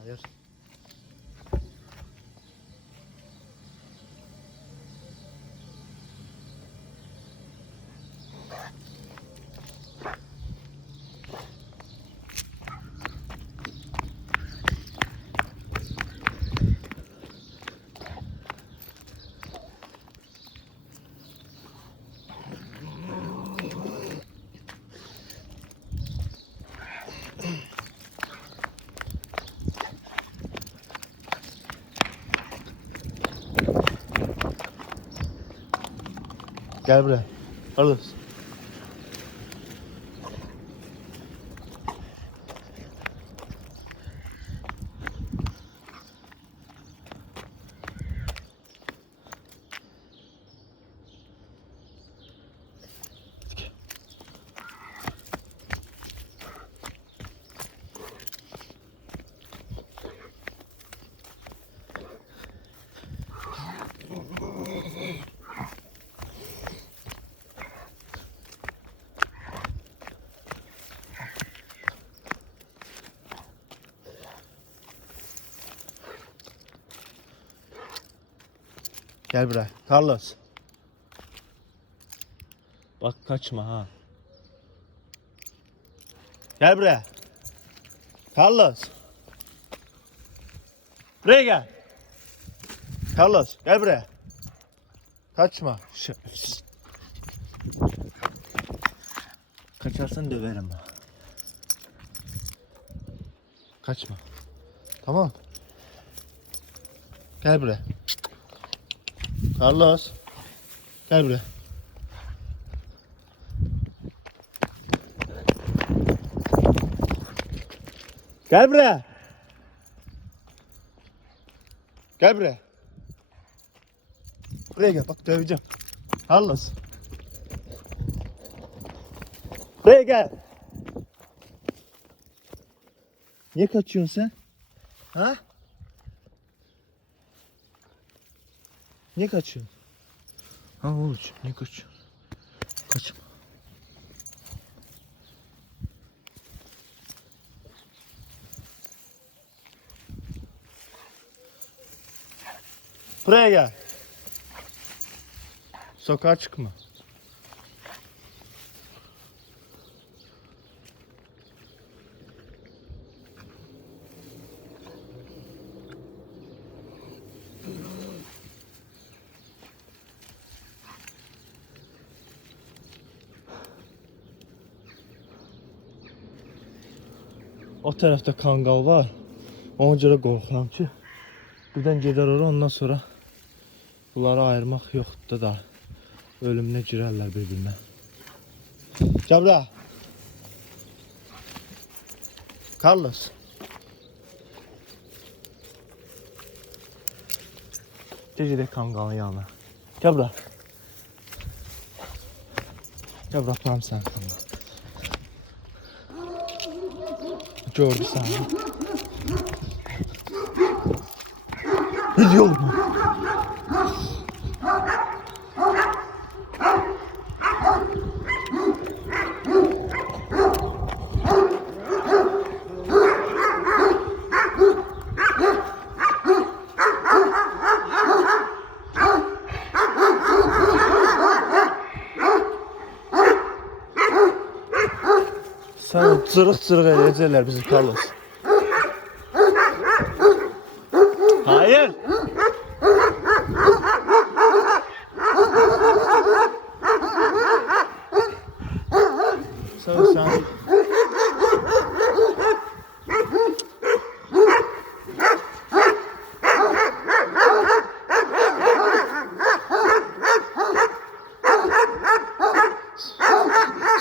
Hayır. Gel buraya. Carlos. Gel buraya. Carlos. Bak kaçma ha. Gel buraya. Carlos. Buraya gel. Carlos gel buraya. Kaçma. Şerefsiz. Kaçarsan döverim ha. Kaçma. Tamam. Gel buraya. Carlos. Gel buraya. Gel buraya. Gel buraya. Buraya gel bak döveceğim. Carlos. Buraya gel. Niye kaçıyorsun sen? Ha? Niye kaçıyorsun? Ha oğlum niye kaçıyorsun? Kaçma. Buraya gel. Sokağa çıkma. Tarafta kangal var. Ona görə qorxuram ki, birdən gedər ora ondan sonra bunları ayırmaq yoxdur da ölümünə girərlər bir-birinə. Gəl. Carlos. Gel gedək kanqalın yanına. Gəl bura. Gəl bura səni kanqal. Gördü səni. Ne diyor? Sen zırık zırık edecekler bizi Carlos. Hayır. Sen sen.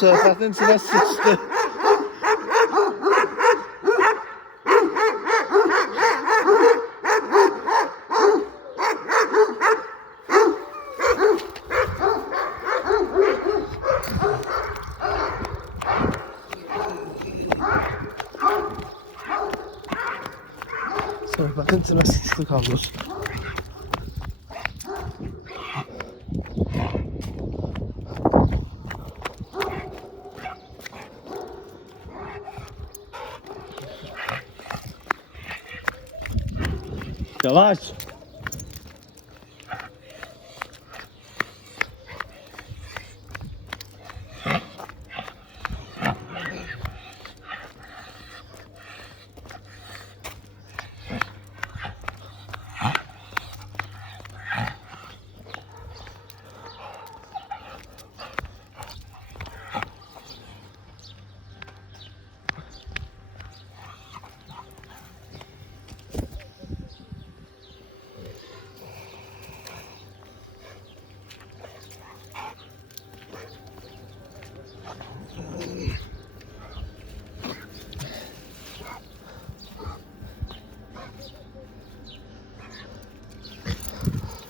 Söhbətin içine sıçtı. İçine sıçtı Carlos. Yavaş.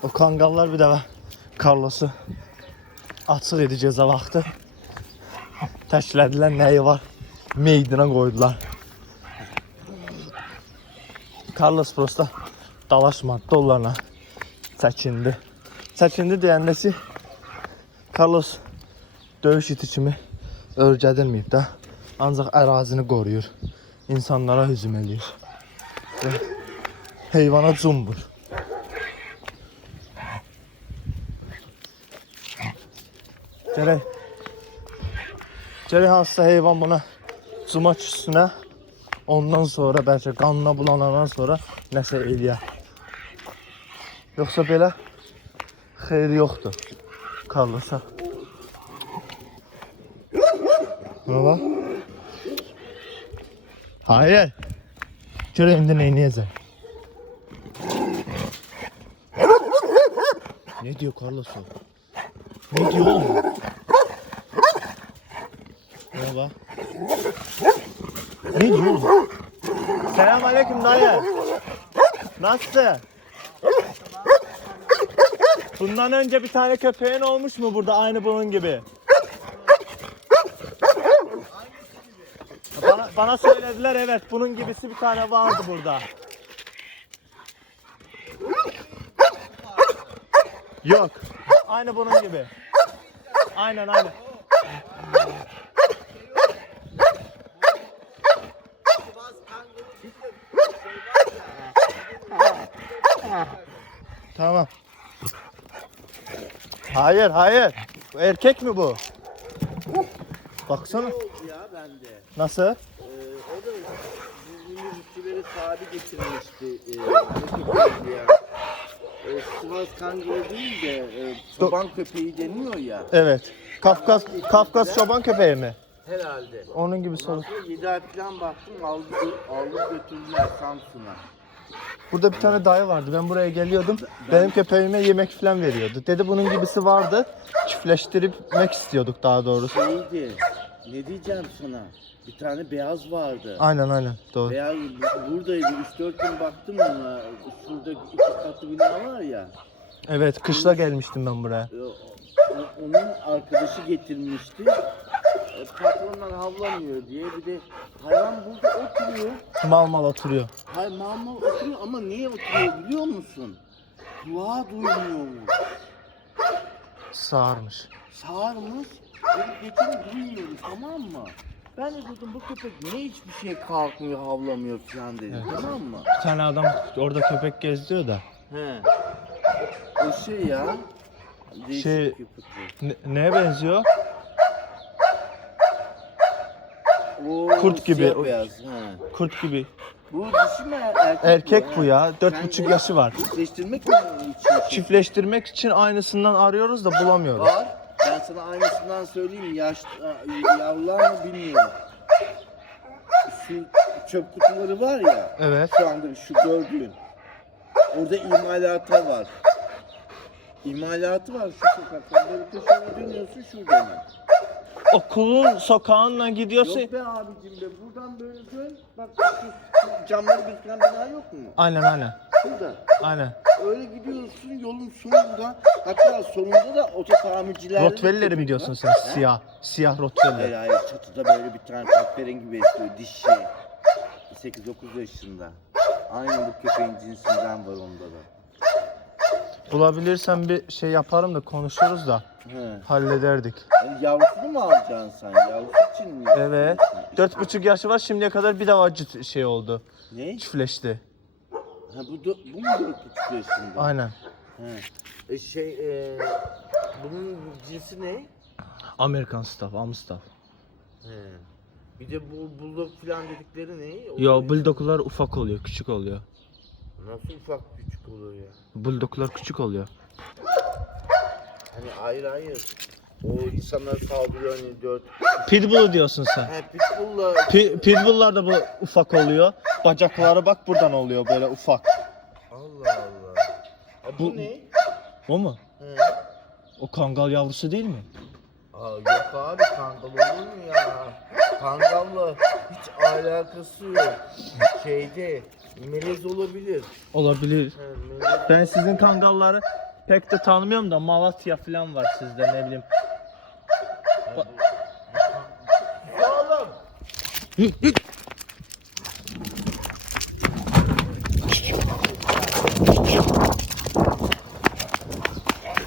O kangallar bir dəfə Carlos'u açıq ceza vaxtı. Təklədilər nəyi var? Meydina qoydular. Carlos prosta dalaşmadı onlarla. Çəkindi. Çəkindi deyəndəsi Carlos döyüş iti kimi örgədilməyib də. Ancaq ərazini qoruyur. İnsanlara hücum eləyir. Və heyvana cumbur. Gerek. Gerek hasta heyvan buna cumak üstüne ondan sonra belki kanına bulanandan sonra nəsə eləyə. Yoxsa belə xeyri yoxdur. Carlosa. Buna bax. Hayır. Görək indi nə edəcək. Ne diyor Carlos? Ne diyor oğlum? Merhaba. Ne diyor? Selam aleyküm dayı. Nasılsın? Bundan önce bir tane köpeğin olmuş mu burada aynı bunun gibi? Bana, bana söylediler evet bunun gibisi bir tane vardı burada. Yok. Aynı bunun gibi. Aynen aynen. Tamam. Hayır hayır. Bu erkek mi bu? Baksana. ya bende. Nasıl? Ee, o da bizim rütbeleri sahibi getirmişti. Ee, ne köpeğiydi ya? Ee, Sivas Kanguru değil de e, çoban köpeği deniyor ya. Evet. Kafkas Kafkas çoban köpeği mi? Herhalde. Onun gibi soru. Ondan sonra 7 ay falan baktım aldı, aldı götürdüler Samsun'a. Burada bir tane dayı vardı. Ben buraya geliyordum. Benim köpeğime yemek falan veriyordu. Dedi bunun gibisi vardı. Çiftleştirmek istiyorduk daha doğrusu. Şeydi, ne diyeceğim sana? Bir tane beyaz vardı. Aynen aynen. Doğru. Beyaz bu- buradaydı. 3-4 gün baktım ona. Şurada iki katlı bina var ya. Evet kışla gelmiştim ben buraya. Ee, onun arkadaşı getirmişti. E, Patronlar havlamıyor diye bir de hayvan burada oturuyor. Mal mal oturuyor. Hayır mal oturuyor ama niye oturuyor biliyor musun? Kulağı duymuyormuş. Sağırmış. Sağırmış. Gelip getirip duymuyormuş tamam mı? Ben de dedim bu köpek niye hiçbir şey kalkmıyor havlamıyor falan dedim tamam mı? Bir tane adam orada köpek geziyor da. He. O şey ya. Değişik Şey- köpek. Ne- neye benziyor? O Kurt gibi. siyah Beyaz. Kurt gibi. Bu dişi mi erkek, Erkek bu ya. Dört Sen buçuk yaşı var. Çiftleştirmek mi için? Çiftleştirmek için aynısından arıyoruz da bulamıyoruz. Var. Ben sana aynısından söyleyeyim. Yaş, yavrular mı bilmiyorum. Şu çöp kutuları var ya. Evet. Şu anda şu gördüğün. Orada imalata var. İmalatı var şu sokakta. Böyle köşeye dönüyorsun şurada hemen. Okulun sokağınla gidiyorsa Yok be abicim be. Buradan böyle dön. Bak şu camları gözüken bina yok mu? Aynen aynen. Şurada. Aynen. Öyle gidiyorsun yolun sonunda hatta sonunda da oto tamirciler. Rottweiler'i mi diyorsun sen? Siyah. Siyah Hayır Rottweiler. hayır çatıda böyle bir tane kahverengi besliyor dişi. 8-9 yaşında. Aynı bu köpeğin cinsinden var onda da. Bulabilirsen bir şey yaparım da konuşuruz da He. hallederdik. Yani yavrusunu mu alacaksın sen? Yavrusu için mi? Evet. Dört buçuk yaşı var şimdiye kadar bir daha acı şey oldu. Ne? Çiftleşti. Ha bu da, bu mu 4,5 yaşında? Aynen. He. E şey e, bunun cinsi ne? Amerikan staff, Amstaff. He. Bir de bu bulldog falan dedikleri ne? O Yo ne? bulldoglar ufak oluyor, küçük oluyor. Nasıl ufak küçük oluyor ya? Bulldoglar küçük oluyor. Hani hayır hayır. O insanlar saldırıyor hani dört. Pitbull diyorsun sen. He pitbull'la Pi- Pitbull'lar da bu ufak oluyor. Bacakları bak buradan oluyor böyle ufak. Allah Allah. A, bu, Bu- ne? O mu? He. O kangal yavrusu değil mi? Aa, yok abi kangal olur mu ya? Kangalla hiç alakası yok. Şeyde melez olabilir. Olabilir. He, melez. Ben sizin kangalları pek de tanımıyorum da Malatya falan var sizde ne bileyim. Oğlum.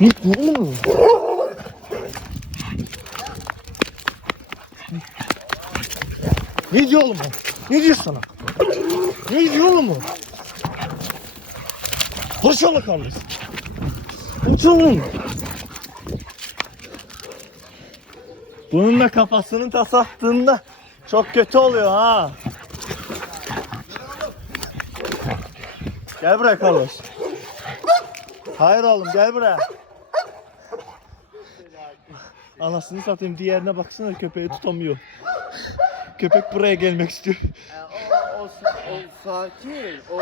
Ne diyor oğlum? Ne diyor sana? Ne diyor oğlum o? Hoşçakal Carlos. Uçalım. Bunun da kafasını tas attığında çok kötü oluyor ha. Gel buraya Carlos. Hayır oğlum gel buraya. Anasını satayım diğerine baksana köpeği tutamıyor. Köpek buraya gelmek istiyor. E, o, o, o sakin. O,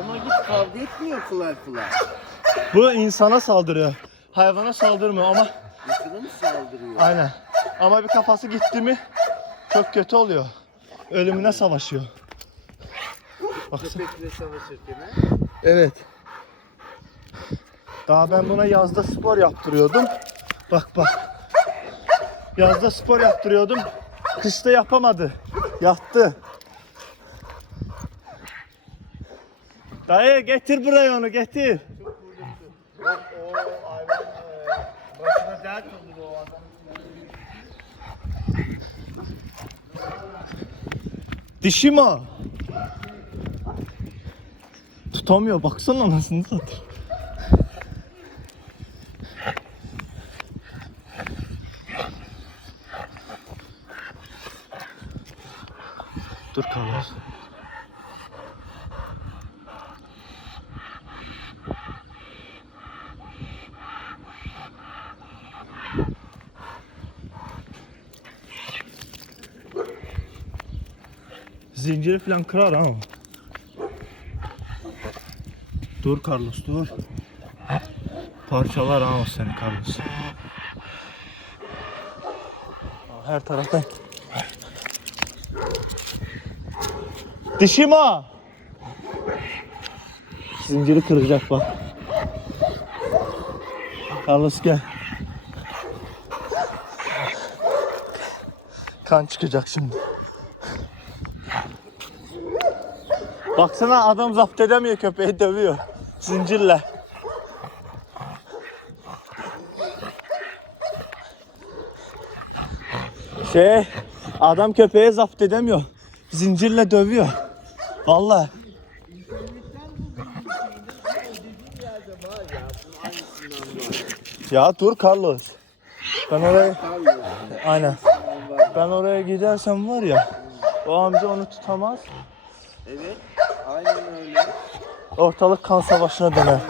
ona git kavga etmiyor kolay kolay. Bu insana saldırıyor. Hayvana saldırmıyor ama İnsana mı saldırıyor? aynen. Ama bir kafası gitti mi çok kötü oluyor. Ölümüne savaşıyor. Baksana. Köpekle savaşırken ha? Evet. Daha ben buna yazda spor yaptırıyordum. Bak bak. Yazda spor yaptırıyordum. Kışta yapamadı. Yattı. Dayı getir buraya onu getir. Dişi mi? Tutamıyor baksana anasını satayım. Zinciri falan kırar o. Dur Carlos dur. Parçalar o seni Carlos. Her taraftan. Dişi mi o? Zinciri kıracak bak. Carlos gel. Kan çıkacak şimdi. Baksana adam zapt edemiyor köpeği dövüyor. Zincirle. Şey adam köpeği zapt edemiyor. Zincirle dövüyor. Vallahi. Ya dur Carlos. Ben oraya aynen. Ben oraya gidersem var ya. O amca onu tutamaz. Evet. Ortalık kan savaşına döner.